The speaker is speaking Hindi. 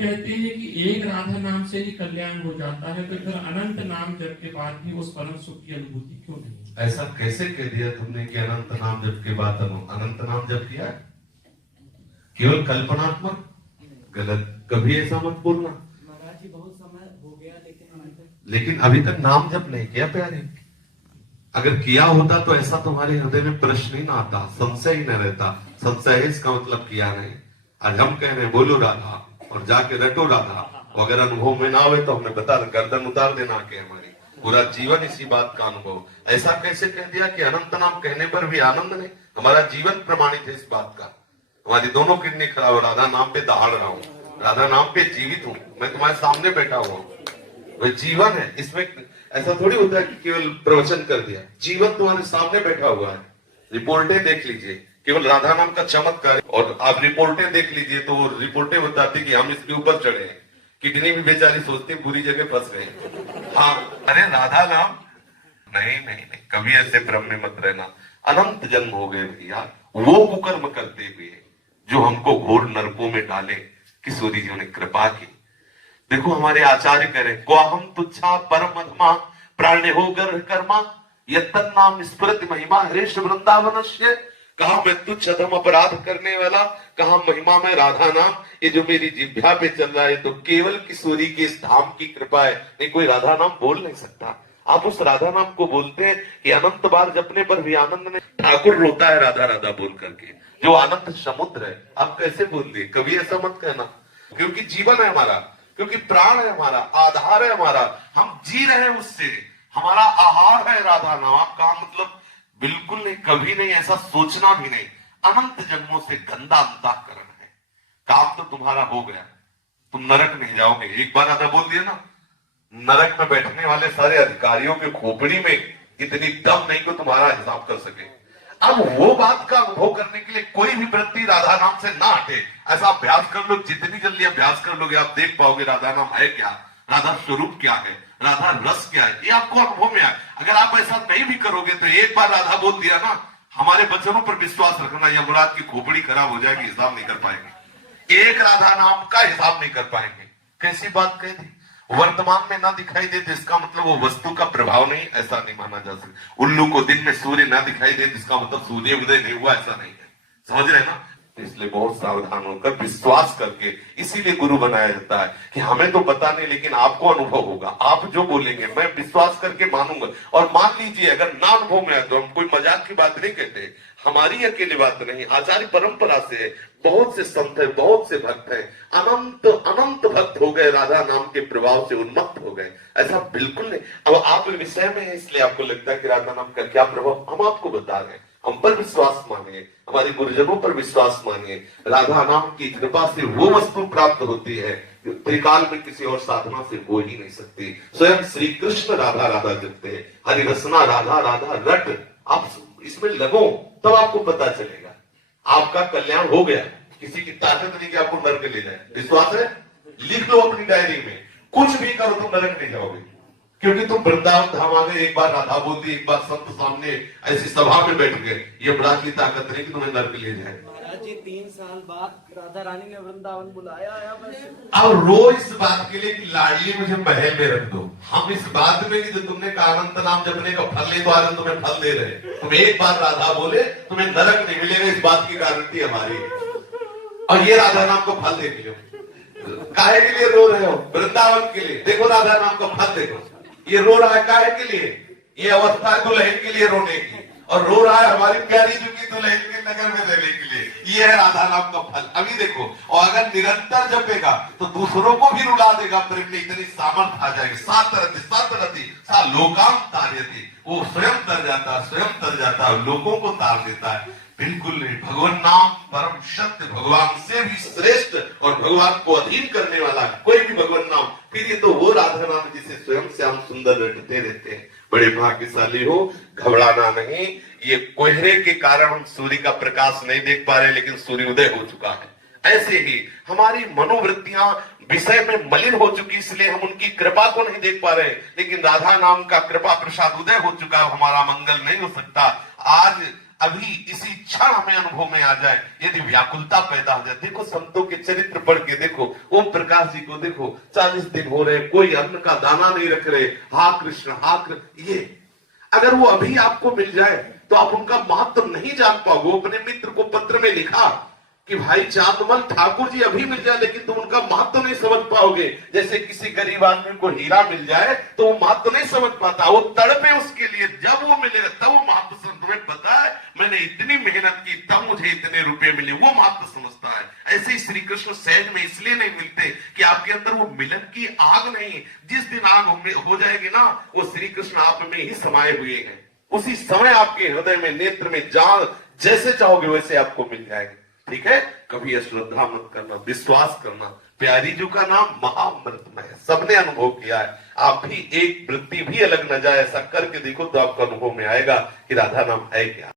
कहते हैं कि एक राधा नाम से ही कल्याण हो जाता है, तो फिर अनंत नाम जप के बाद भी उस परम सुख की अनुभूति क्यों नहीं? ऐसा कैसे कह दिया तुमने कि अनंत नाम जप के बाद अनंत नाम जप किया? केवल कल्पनात्मक? गलत, कभी ऐसा मत बोलना। महाराज जी बहुत समय हो गया, लेकिन अभी तक नाम जप नहीं किया प्यारे। अगर किया होता तो ऐसा तुम्हारे हृदय में प्रश्न ही ना आता, संशय ही न रहता। संशय है इसका मतलब किया नहीं। आज हम कह रहे हैं बोलो राधा और जाके रटो राधा, अगर अनुभव में ना आवे तो हमने बता गर्दन उतार देना के हमारी पूरा जीवन इसी बात का अनुभव। ऐसा कैसे कह दिया कि अनंत नाम कहने पर भी आनंद नहीं? हमारा जीवन प्रमाणित है इस बात का। हमारी दोनों किडनी खराब, राधा नाम पे दहाड़ रहा हूँ, राधा नाम पे जीवित हूँ, मैं तुम्हारे सामने बैठा हुआ हूँ। वह जीवन है, इसमें ऐसा थोड़ी होता है कि केवल प्रवचन कर दिया। जीवन तुम्हारे सामने बैठा हुआ है। रिपोर्टें देख लीजिए, केवल राधा नाम का चमत्कार। और आप रिपोर्टें देख लीजिए तो रिपोर्टें बताती कि हम इसके ऊपर चढ़े हैं, किडनी भी बेचारी सोचती बुरी जगह फंस गए। हाँ, अरे राधा नाम नहीं नहीं नहीं, कभी ऐसे भ्रम में मत रहना। अनंत जन्म हो गए भैया वो कुकर्म करते हुए जो हमको घोर नरकों में डाले, कि सूर्य जी ने कृपा की। देखो हमारे आचार्य करें को हम तुच्छा परम अधमा प्राण्य हो गर्भ कर्मा यत्त नाम स्मृति महिमा हरेश वृंदावनस्य। कहा मैं तुच्छ अधम अपराध करने वाला, कहा महिमा में राधा नाम। ये जो मेरी जिह्वा पे चल रहा है तो केवल किशोरी के इस धाम की कृपा है, नहीं कोई राधा नाम बोल नहीं सकता। आप उस राधा नाम को बोलते हैं कि अनंत बार जपने पर भी आनंद नहीं। ठाकुर रोता है राधा राधा बोल करके, जो अनंत समुद्र है। आप कैसे बोल दिए? कभी ऐसा मत कहना, क्योंकि जीवन है हमारा, क्योंकि प्राण है हमारा, आधार है हमारा, हम जी रहे हैं उससे, हमारा आहार है राधा नाम का। मतलब बिल्कुल नहीं, कभी नहीं, ऐसा सोचना भी नहीं। अनंत जन्मों से गंदा अंतःकरण है। काम तो तुम्हारा हो गया, तुम नरक नहीं जाओगे। एक बार राधा बोल दिया ना, नरक में बैठने वाले सारे अधिकारियों के खोपड़ी में इतनी दम नहीं को तुम्हारा हिसाब कर सके। अब वो बात का अनुभव करने के लिए कोई भी व्यक्ति राधा नाम से ना हटे। ऐसा अभ्यास कर लो, जितनी जल्दी अभ्यास कर लोगे आप देख पाओगे राधा नाम है क्या, राधा स्वरूप क्या है, राधा रस क्या है, ये आपको अनुभव में आए। अगर आप ऐसा नहीं भी करोगे तो एक बार राधा बोल दिया ना, हमारे वचनों पर विश्वास रखना, यमराज की खोपड़ी खराब हो जाएगी, हिसाब नहीं कर पाएंगे। एक राधा नाम का हिसाब नहीं कर पाएंगे। कैसी बात कह दी? वर्तमान में ना दिखाई देते इसका मतलब वो वस्तु का प्रभाव नहीं, ऐसा नहीं माना जा सकता। उल्लू को दिन में सूर्य ना दिखाई दे इसका मतलब सूर्य उदय नहीं हुआ, ऐसा नहीं है। समझ रहे ना? इसलिए बहुत सावधान होकर विश्वास करके, इसीलिए गुरु बनाया जाता है कि हमें तो पता नहीं लेकिन आपको अनुभव होगा। आप जो बोलेंगे मैं विश्वास करके मानूंगा। और मान लीजिए अगर ना अनुभव में आए तो हम कोई मजाक की बात नहीं कहते, हमारी अकेली बात नहीं, आचार्य परंपरा से है। बहुत से संत है, बहुत से भक्त हैं, अनंत अनंत भक्त हो गए, राधा नाम के प्रभाव से उन्मत्त हो गए। ऐसा बिल्कुल नहीं। अब आप विषय में है इसलिए आपको लगता है कि राधा नाम का क्या प्रभाव, हम आपको बता रहे हैं। हम पर विश्वास मानिए, हमारे गुरुजनों पर विश्वास मानिए। राधा नाम की कृपा से वो वस्तु प्राप्त होती है जो त्रिकाल में किसी और साधना से हो ही नहीं सकती। स्वयं श्री कृष्ण राधा राधा जपते हैं, हरि रसना राधा राधा रट। आप इसमें लगो तब आपको पता चलेगा आपका कल्याण हो गया। किसी की ताकत नहीं कि आपको नरक ले जाए। विश्वास है? लिख लो अपनी डायरी में, कुछ भी करो तुम नरक नहीं जाओगे, क्योंकि तुम वृंदावन धाम आ गए। एक बार राधा बोल दी, एक बार संत सामने ऐसी सभा में बैठ गए, ये बड़ा की ताकत नहीं कि तुम्हें नरक ले जाए। महाराज जी 3 साल बाद राधा रानी ने वृंदावन बुलाया है। बस अब रो इस बात के लिए कि लाडली मुझे महल में रख दो। हम इस बात में कि जो तुमने कहा अनंत नाम जपने का फल ले, तो आज तुम्हें फल दे रहे। तुम एक बार राधा बोले तुम्हें नरक नहीं मिलेगा, इस बात की गारंटी हमारी है। और ये राधा नाम को फल देख लो। काहे के लिए रो रहे हो? वृंदावन के लिए। देखो राधा नाम का फल देखो, ये रो रहा है काहे के लिए? ये अवस्था है दुल्हन के लिए रोने की, और रो रहा है हमारी प्यारी जुकी दुल्हन के नगर में रहने के लिए। ये है राधा नाम का फल। अभी देखो, और अगर निरंतर जपेगा तो दूसरों को भी रुला देगा। प्रेम में इतनी सामर्थ आ जाएगी। सातरति सा लोकाम तार्यति, वो स्वयं तर जाता, स्वयं तर जाता, लोगों को तार देता है। बिल्कुल नहीं। भगवान नाम परम सत्य, भगवान से भी श्रेष्ठ और भगवान को अधीन करने वाला कोई भी भगवान नाम। फिर ये तो वो राधा नाम जिसे स्वयं से हम सुंदर रटते रहते हैं। बड़े भाग्यशाली हो, घबराना नहीं। ये कोहरे के कारण हम सूर्य का प्रकाश नहीं देख पा रहे, लेकिन सूर्योदय हो चुका है। ऐसे ही हमारी मनोवृत्तियां विषय में मलिन हो चुकी, इसलिए हम उनकी कृपा को नहीं देख पा रहे। लेकिन राधा नाम का कृपा प्रसाद उदय हो चुका है, हमारा मंगल नहीं हो सकता। आज अभी इसी क्षण हमें अनुभव में आ जाए, यदि व्याकुलता पैदा हो जाए। देखो संतों के चरित्र पढ़ के देखो, ओम प्रकाश जी को देखो, 40 दिन हो रहे, कोई अन्न का दाना नहीं रख रहे, हा कृष्ण हा कृष्ण। ये अगर वो अभी आपको मिल जाए तो आप उनका महत्व नहीं जान पाओगे। अपने मित्र को पत्र में लिखा कि भाई चांदमल ठाकुर जी अभी मिल जाए, लेकिन तुम उनका महत्व नहीं समझ पाओगे। जैसे किसी गरीब आदमी को हीरा मिल जाए तो वो महत्व नहीं समझ पाता, वो तड़पे उसके लिए, जब वो मिलेगा तब वो महत्व समझ। तुम्हें पता है मैंने इतनी मेहनत की तब मुझे इतने रुपए मिले, वो महत्व समझता है। ऐसे ही श्री कृष्ण सहज में इसलिए नहीं मिलते कि आपके अंदर वो मिलन की आग नहीं। जिस दिन आग हो जाएगी ना, वो श्री कृष्ण आप में ही समाये हुए हैं। उसी समय आपके हृदय में, नेत्र में, जान जैसे चाहोगे वैसे आपको मिल जाएगा। ठीक है, कभी अश्रद्धा मत करना, विश्वास करना। प्यारी जी का नाम महाअमृतमय है, सबने अनुभव किया है। आप भी एक वृत्ति भी अलग न जाए, ऐसा करके देखो तो आपको अनुभव में आएगा कि राधा नाम है क्या।